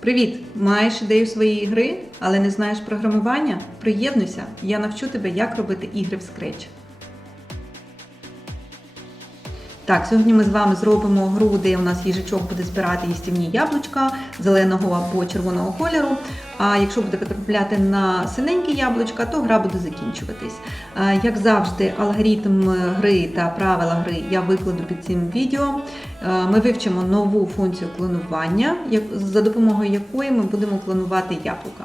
Привіт! Маєш ідею своєї гри, але не знаєш програмування? Приєднуйся, я навчу тебе, як робити ігри в Scratch. Так, сьогодні ми з вами зробимо гру, де у нас їжачок буде збирати їстівні яблучка зеленого або червоного кольору. А якщо буде потрапляти на синенькі яблучка, то гра буде закінчуватись. Як завжди, алгоритм гри та правила гри я викладу під цим відео. Ми вивчимо нову функцію клонування, за допомогою якої ми будемо клонувати яблука.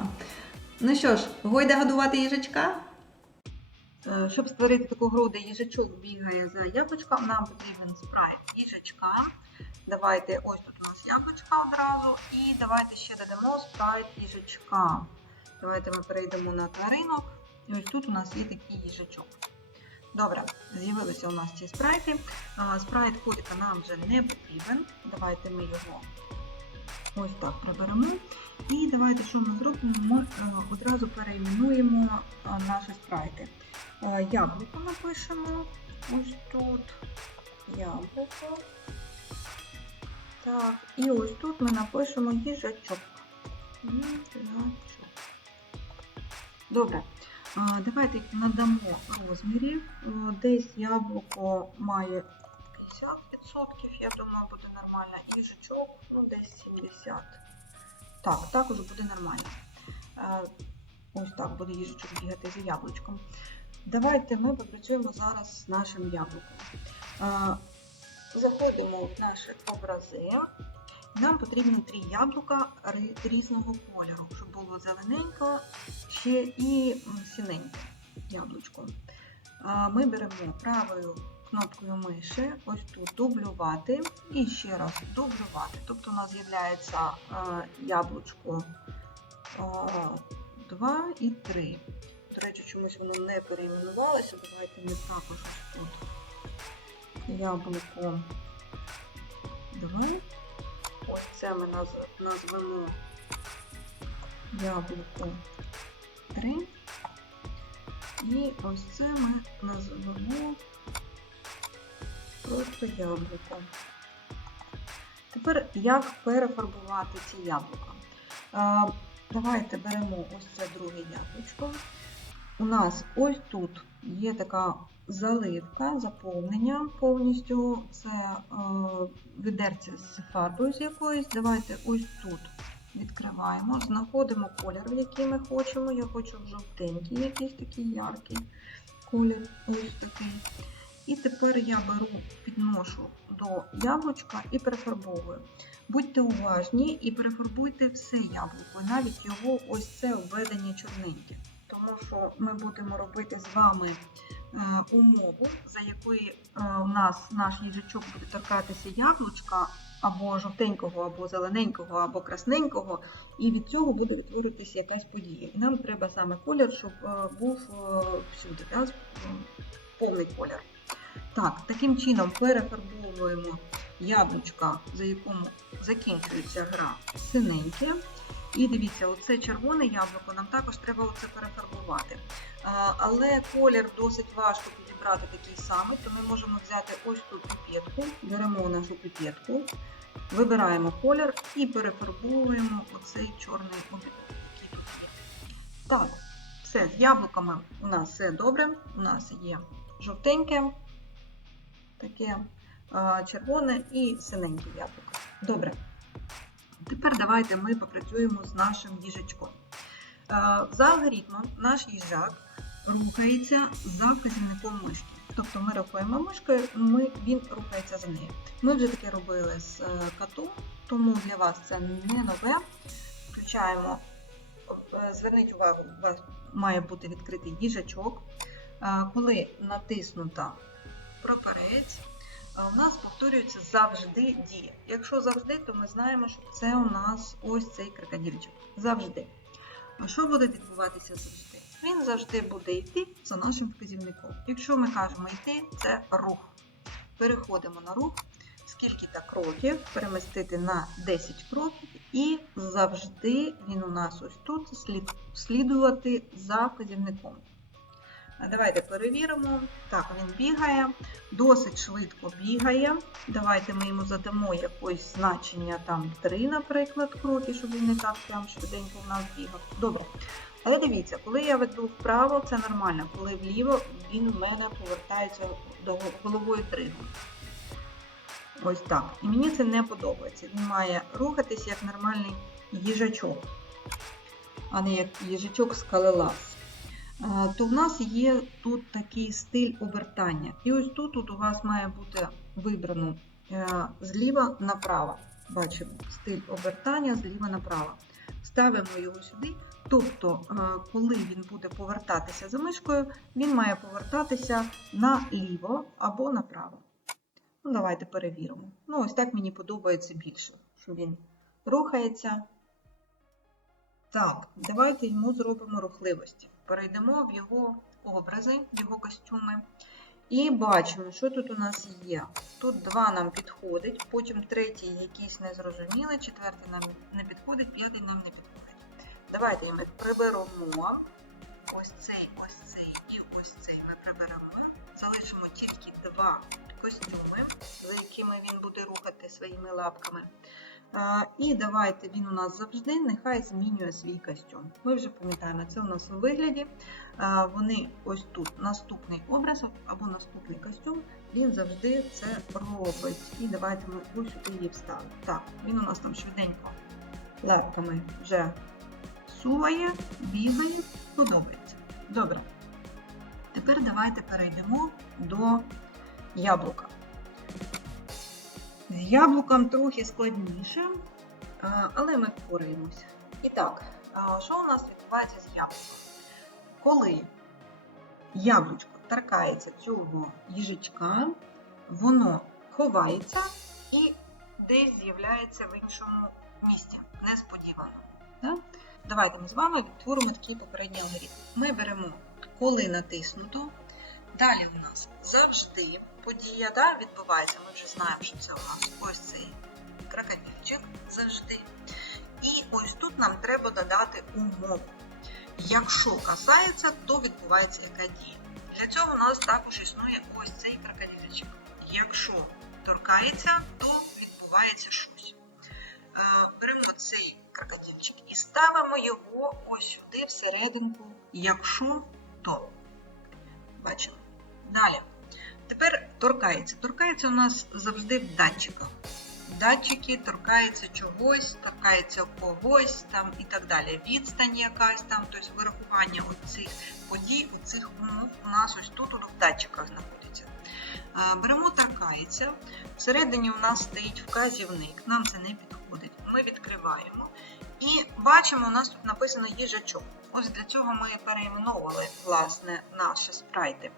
Ну що ж, гойда годувати їжачка? Е, Щоб створити таку гру, де їжачок бігає за яблучком, нам потрібен спрайт їжачка. Давайте ось тут у нас яблучка одразу. І давайте ще додамо спрайт їжачка. Давайте ми перейдемо на тваринок. І ось тут у нас є такий їжачок. Добре, з'явилися у нас ці спрайти. Спрайт котика нам вже не потрібен. Давайте ми його ось так приберемо. І давайте, що ми зробимо? Ми е, одразу перейменуємо е, наші спрайти. Е, Яблуко напишемо. Ось тут яблуко. Так, і ось тут ми напишемо їжачок. Добре. Давайте надамо розмірів. Десь яблуко має 50%, я думаю, буде нормально. Їжачок, ну десь 70%. Так, також буде нормально. Е, Ось так буде їжачок бігати за яблучком. Давайте ми попрацюємо зараз з нашим яблуком. Е, Заходимо в наші образи. Нам потрібно три яблука різного кольору, щоб було зелененько, ще і м, синеньке яблучко. Ми беремо правою кнопкою миші, ось тут дублювати і ще раз дублювати. Тобто у нас з'являється е, яблучко 2 і 3. До речі, чомусь воно не перейменувалося. Давайте ми також ось тут яблуко 2. Ось це ми наз- назвемо яблуко 3. І ось це ми назвемо просто яблуко. Тепер як перефарбувати ці яблука? Давайте беремо ось це друге яблучко. У нас ось тут є така заливка, заповнення повністю. Це відерце з фарбою з якоюсь. Давайте ось тут відкриваємо, знаходимо колір, який ми хочемо. Я хочу жовтенький, якийсь такий яркий колір. Ось такий. І тепер я беру, підношу до яблучка і перефарбовую. Будьте уважні і перефарбуйте все яблуко, навіть його ось це обведення чорненьке. Тому що ми будемо робити з вами е, умову, за якої е, у нас наш їжачок буде торкатися яблучка або жовтенького, або зелененького, або красненького, і від цього буде відтворюватися якась подія. І нам треба саме колір, щоб е, був всюди, да, повний колір. Так, таким чином перефарбовуємо яблучка, за якому закінчується гра синеньке. І дивіться, оце червоне яблуко, нам також треба оце перефарбувати. Але колір досить важко підібрати такий самий, то ми можемо взяти ось тут піпетку, беремо нашу піпетку, вибираємо колір і перефарбовуємо оцей чорний обідок, який тут є. Так, все, з яблуками у нас все добре. У нас є жовтеньке, таке червоне і синеньке яблуко. Добре. Тепер давайте ми попрацюємо з нашим їжачком. За алгоритмом наш їжак рухається за вказівником мишки. Тобто ми рухаємо мишкою, ми, він рухається за нею. Ми вже таке робили з е, котом, тому для вас це не нове. Включаємо, е, зверніть увагу, у вас має бути відкритий їжачок. Коли натиснута прапорець, а у нас повторюється завжди дія. Якщо завжди, то ми знаємо, що це у нас ось цей крокодильчик. Завжди. А що буде відбуватися завжди? Він завжди буде йти за нашим вказівником. Якщо ми кажемо йти, це рух. Переходимо на рух, скільки так кроків, перемістити на 10 кроків, і завжди він у нас ось тут слід, слідувати за вказівником. Давайте перевіримо. Так, він бігає, досить швидко бігає. Давайте ми йому задамо якось значення там 3, наприклад, кроки, щоб він не так прям швиденько в нас бігав. Добре. Але дивіться, коли я веду вправо, це нормально. Коли вліво, він в мене повертається до головою дригом. Ось так. І мені це не подобається. Він має рухатись як нормальний їжачок, а не як їжачок скалелаз. То в нас є тут такий стиль обертання. І ось тут, тут у вас має бути вибрано е, зліва направо. Бачимо стиль обертання зліва направо. Ставимо його сюди. Тобто, е, коли він буде повертатися за мишкою, він має повертатися наліво або направо. Ну, давайте перевіримо. Ну, ось так мені подобається більше, що він рухається. Так, давайте йому зробимо рухливості. Перейдемо в його образи, в його костюми. І бачимо, що тут у нас є. Тут два нам підходить, потім третій якийсь незрозумілий, четвертий нам не підходить, п'ятий нам не підходить. Давайте ми приберемо ось цей, ось цей і ось цей ми приберемо. Залишимо тільки два костюми, за якими він буде рухати своїми лапками. І давайте він у нас завжди нехай змінює свій костюм. Ми вже пам'ятаємо, це у нас у вигляді. Вони ось тут наступний образ або наступний костюм, він завжди це робить. І давайте ми ось сюди вставимо. Так, він у нас там швиденько лапками вже суває, бігає, подобається. Добре. Тепер давайте перейдемо до яблука. З яблуком трохи складніше, але ми впораємося. І так, що у нас відбувається з яблуком? Коли яблучко торкається цього їжачка, воно ховається і десь з'являється в іншому місці, несподівано. Да? Давайте ми з вами відтворимо такий попередній алгоритм. Ми беремо, коли натиснуто, далі у нас завжди подія да, відбувається. Ми вже знаємо, що це у нас ось цей крокодильчик завжди. І ось тут нам треба додати умову. Якщо касається, то відбувається яка дія. Для цього у нас також існує ось цей крокодильчик. Якщо торкається, то відбувається щось. Е, Беремо цей крокодильчик і ставимо його ось сюди всерединку, якщо то. Бачимо. Далі. Тепер торкається. Торкається у нас завжди в датчиках. Датчики торкаються чогось, торкається когось там і так далі. Відстань якась там, тобто вирахування цих подій, цих умов у нас ось тут в датчиках знаходиться. Беремо торкається. Всередині у нас стоїть вказівник, нам це не підходить. Ми відкриваємо. І бачимо, у нас тут написано їжачок. Ось для цього ми перейменовували власне наші спрайти.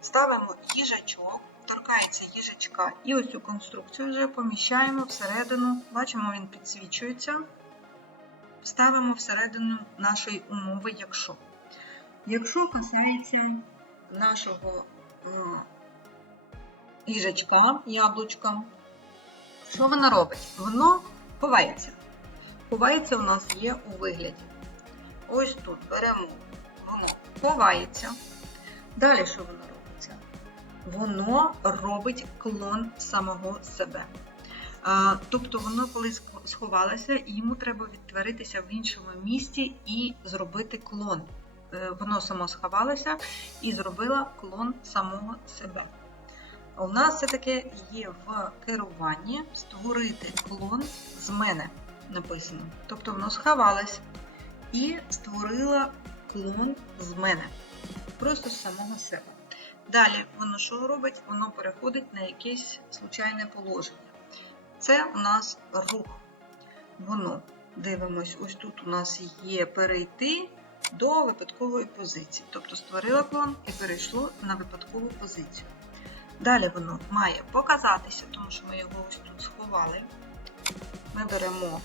Ставимо їжачок, торкається їжачка, і ось цю конструкцію вже поміщаємо всередину. Бачимо, він підсвічується. Ставимо всередину нашої умови, якщо. Якщо касається нашого їжачка, яблучка, що воно робить? Воно ховається. Ховається у нас є у вигляді. Ось тут беремо, воно ховається. Далі що воно робиться? Воно робить клон самого себе. А, тобто воно коли сх- сховалося, йому треба відтворитися в іншому місці і зробити клон. Е, Воно само сховалося і зробило клон самого себе. У нас це таке є в керуванні створити клон з мене написано. Тобто воно сховалось і створило клон з мене. Просто з самого себе. Далі воно що робить? Воно переходить на якесь случайне положення. Це у нас рух. Воно, дивимось, ось тут у нас є перейти до випадкової позиції. Тобто створило клон і перейшло на випадкову позицію. Далі воно має показатися, тому що ми його ось тут сховали. Ми беремо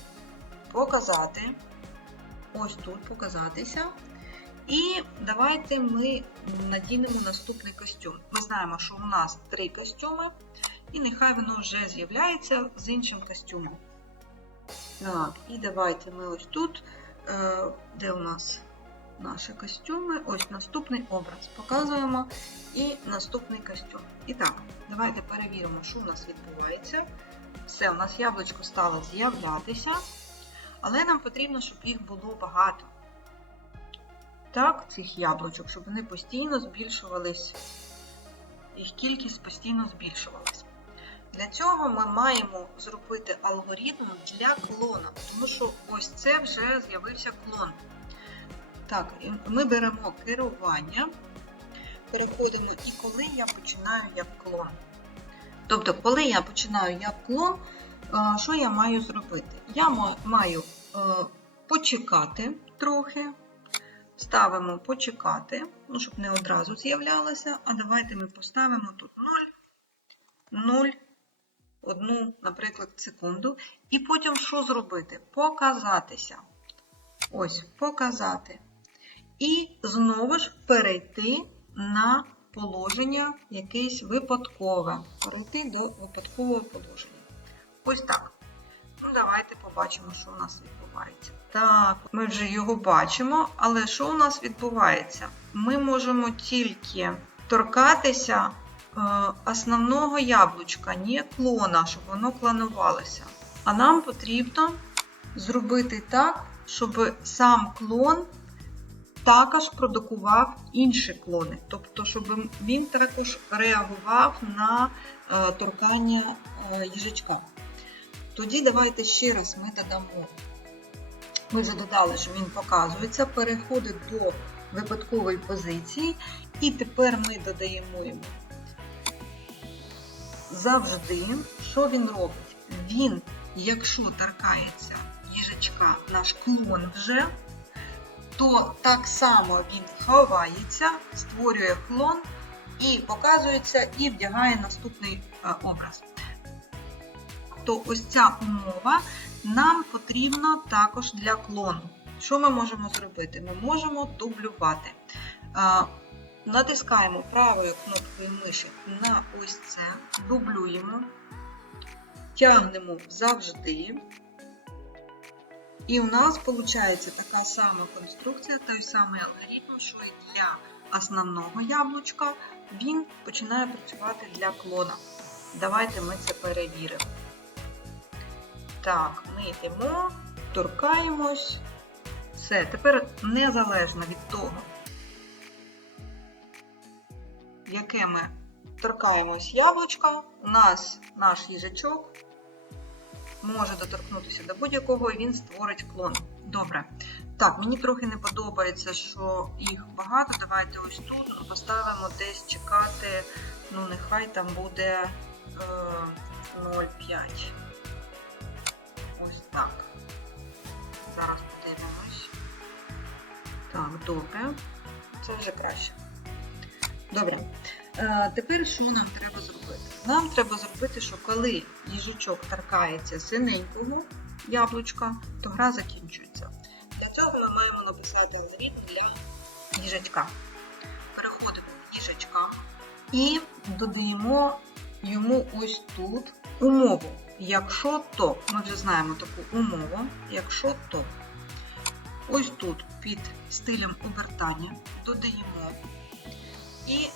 показати, ось тут показатися. І давайте ми надінемо наступний костюм. Ми знаємо, що у нас три костюми, і нехай воно вже з'являється з іншим костюмом. Так, і давайте ми ось тут, е, де у нас наші костюми. Ось наступний образ. Показуємо і наступний костюм. І так, давайте перевіримо, що у нас відбувається. Все, у нас яблучко стало з'являтися, але нам потрібно, щоб їх було багато. Так, цих яблучок, щоб вони постійно збільшувались, їх кількість постійно збільшувалась. Для цього ми маємо зробити алгоритм для клона, тому що ось це вже з'явився клон. Так, ми беремо керування, переходимо і коли я починаю як клон. Тобто, коли я починаю як клон, що я маю зробити? Я маю е, почекати трохи. Ставимо почекати, ну, щоб не одразу з'являлося. А давайте ми поставимо тут 0, 0, 1, наприклад, секунду. І потім що зробити? Показатися. Ось, показати. І знову ж перейти на положення якесь випадкове. Перейти до випадкового положення. Ось так. Давайте побачимо, що у нас відбувається. Так, ми вже його бачимо, але що у нас відбувається? Ми можемо тільки торкатися е, основного яблучка, не клона, щоб воно клонувалося. А нам потрібно зробити так, щоб сам клон також продукував інші клони. Тобто, щоб він також реагував на е, торкання е, їжачка. Тоді давайте ще раз ми додамо. Ми вже додали, що він показується, переходить до випадкової позиції, і тепер ми додаємо йому завжди, що він робить? Він, якщо торкається їжачка наш клон вже, то так само він ховається, створює клон і показується, і вдягає наступний е, образ. То ось ця умова нам потрібна також для клону. Що ми можемо зробити? Ми можемо дублювати. Натискаємо правою кнопкою миші на ось це, дублюємо, тягнемо завжди. І у нас виходить така сама конструкція, той самий алгоритм, що і для основного яблучка, він починає працювати для клона. Давайте ми це перевіримо. Так, ми йдемо, торкаємось. Все, тепер незалежно від того, яке ми торкаємось яблучка, у нас наш їжачок може доторкнутися до будь-якого і він створить клон. Добре. Так, мені трохи не подобається, що їх багато. Давайте ось тут поставимо десь чекати, ну нехай там буде е, 0,5. Ось так. Зараз подивимось. Так, добре. Це вже краще. Добре. Е, тепер що нам треба зробити? Нам треба зробити, що коли їжачок торкається синенького яблучка, то гра закінчується. Для цього ми маємо написати алгоритм для їжачка. Переходимо в їжачка і додаємо йому ось тут умову. Якщо то, ми вже знаємо таку умову, якщо то, ось тут під стилем обертання додаємо і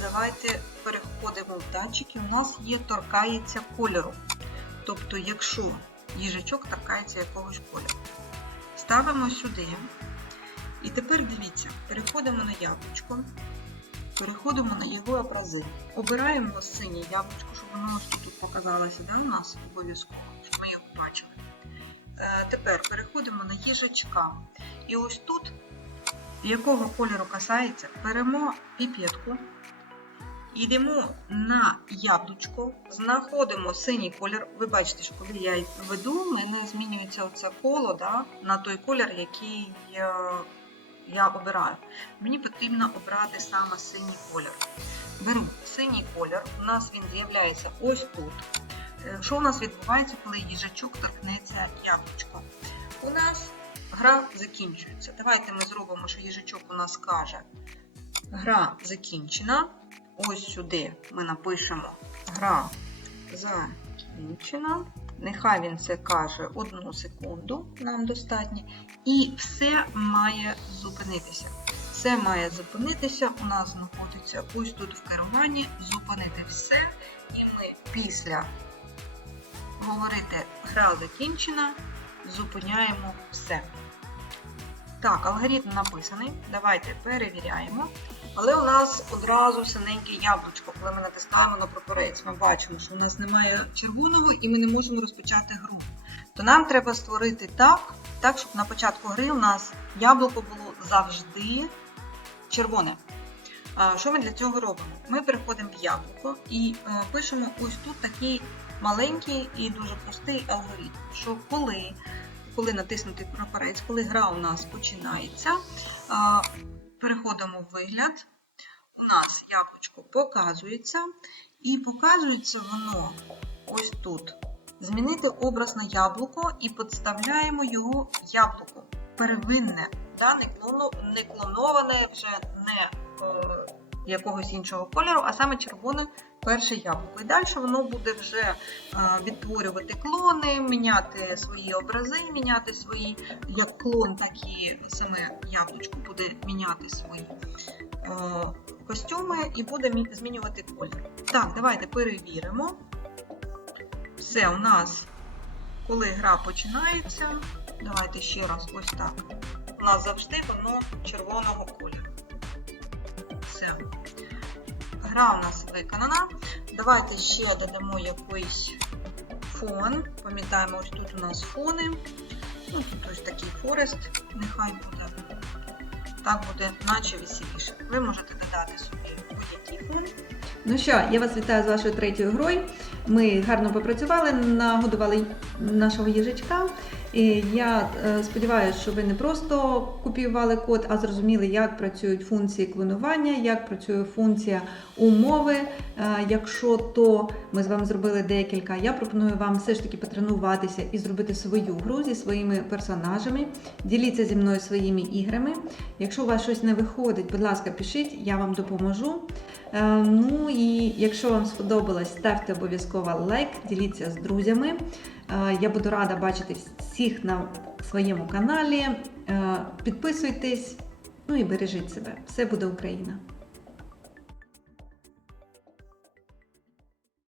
давайте переходимо в датчики. У нас є торкається кольору. Тобто, якщо їжачок торкається якогось кольору. Ставимо сюди. І тепер дивіться, переходимо на яблучко, переходимо на його образи. Обираємо синє яблучко, щоб воно тут показалося да, у нас обов'язково, щоб ми його бачили. Е, тепер переходимо на їжачка. І ось тут, якого кольору касається, беремо піпетку, йдемо на яблучко, знаходимо синій колір. Ви бачите, що коли я веду, в мене змінюється оце коло да, на той колір, який е, я обираю. Мені потрібно обрати саме синій колір. Беру синій колір, у нас він з'являється ось тут. Е, Що у нас відбувається, коли їжачок торкнеться яблучко? У нас гра закінчується. Давайте ми зробимо, що їжачок у нас каже: гра закінчена. Ось сюди ми напишемо гра закінчена. Нехай він це каже одну секунду, нам достатньо. І все має зупинитися. Все має зупинитися. У нас знаходиться ось тут в керуванні. Зупинити все. І ми після говорити гра закінчена, зупиняємо все. Так, алгоритм написаний. Давайте перевіряємо. Але у нас одразу синеньке яблучко, коли ми натискаємо на прапорець. Ми бачимо, що у нас немає червоного і ми не можемо розпочати гру. То нам треба створити так, так, щоб на початку гри у нас яблуко було завжди червоне. Що ми для цього робимо? Ми переходимо в яблуко і е, пишемо ось тут такий маленький і дуже простий алгоритм, що коли, коли натиснути прапорець, коли гра у нас починається, переходимо в вигляд. У нас яблучко показується, і показується воно ось тут. Змінити образ на яблуко і підставляємо його яблуко. Первинне, да, не, клоноване, вже не е, якогось іншого кольору, а саме червоне перше яблуко. І далі воно буде вже е, відтворювати клони, міняти свої образи, міняти свої, як клон, так і саме яблучко буде міняти свої е, костюми і буде змінювати колір. Так, давайте перевіримо. Все, у нас, коли гра починається, давайте ще раз ось так. У нас завжди воно червоного кольору. Все. Гра у нас виконана. Давайте ще додамо якийсь фон. Пам'ятаємо, ось тут у нас фони. Ну, тут ось такий форест, нехай буде. Так буде наче веселіше. Ви можете додати собі будь-який фон. Ну що, я вас вітаю з вашою третьою грою. Ми гарно попрацювали, нагодували нашого їжачка. І я е, сподіваюся, що ви не просто копіювали код, а зрозуміли, як працюють функції клонування, як працює функція умови. Е, Якщо то ми з вами зробили декілька, я пропоную вам все ж таки потренуватися і зробити свою гру зі своїми персонажами. Діліться зі мною своїми іграми. Якщо у вас щось не виходить, будь ласка, пишіть, я вам допоможу. Е, Ну і якщо вам сподобалось, ставте обов'язково лайк, діліться з друзями. Я буду рада бачити всіх на своєму каналі. Е, Підписуйтесь, ну і бережіть себе. Все буде Україна!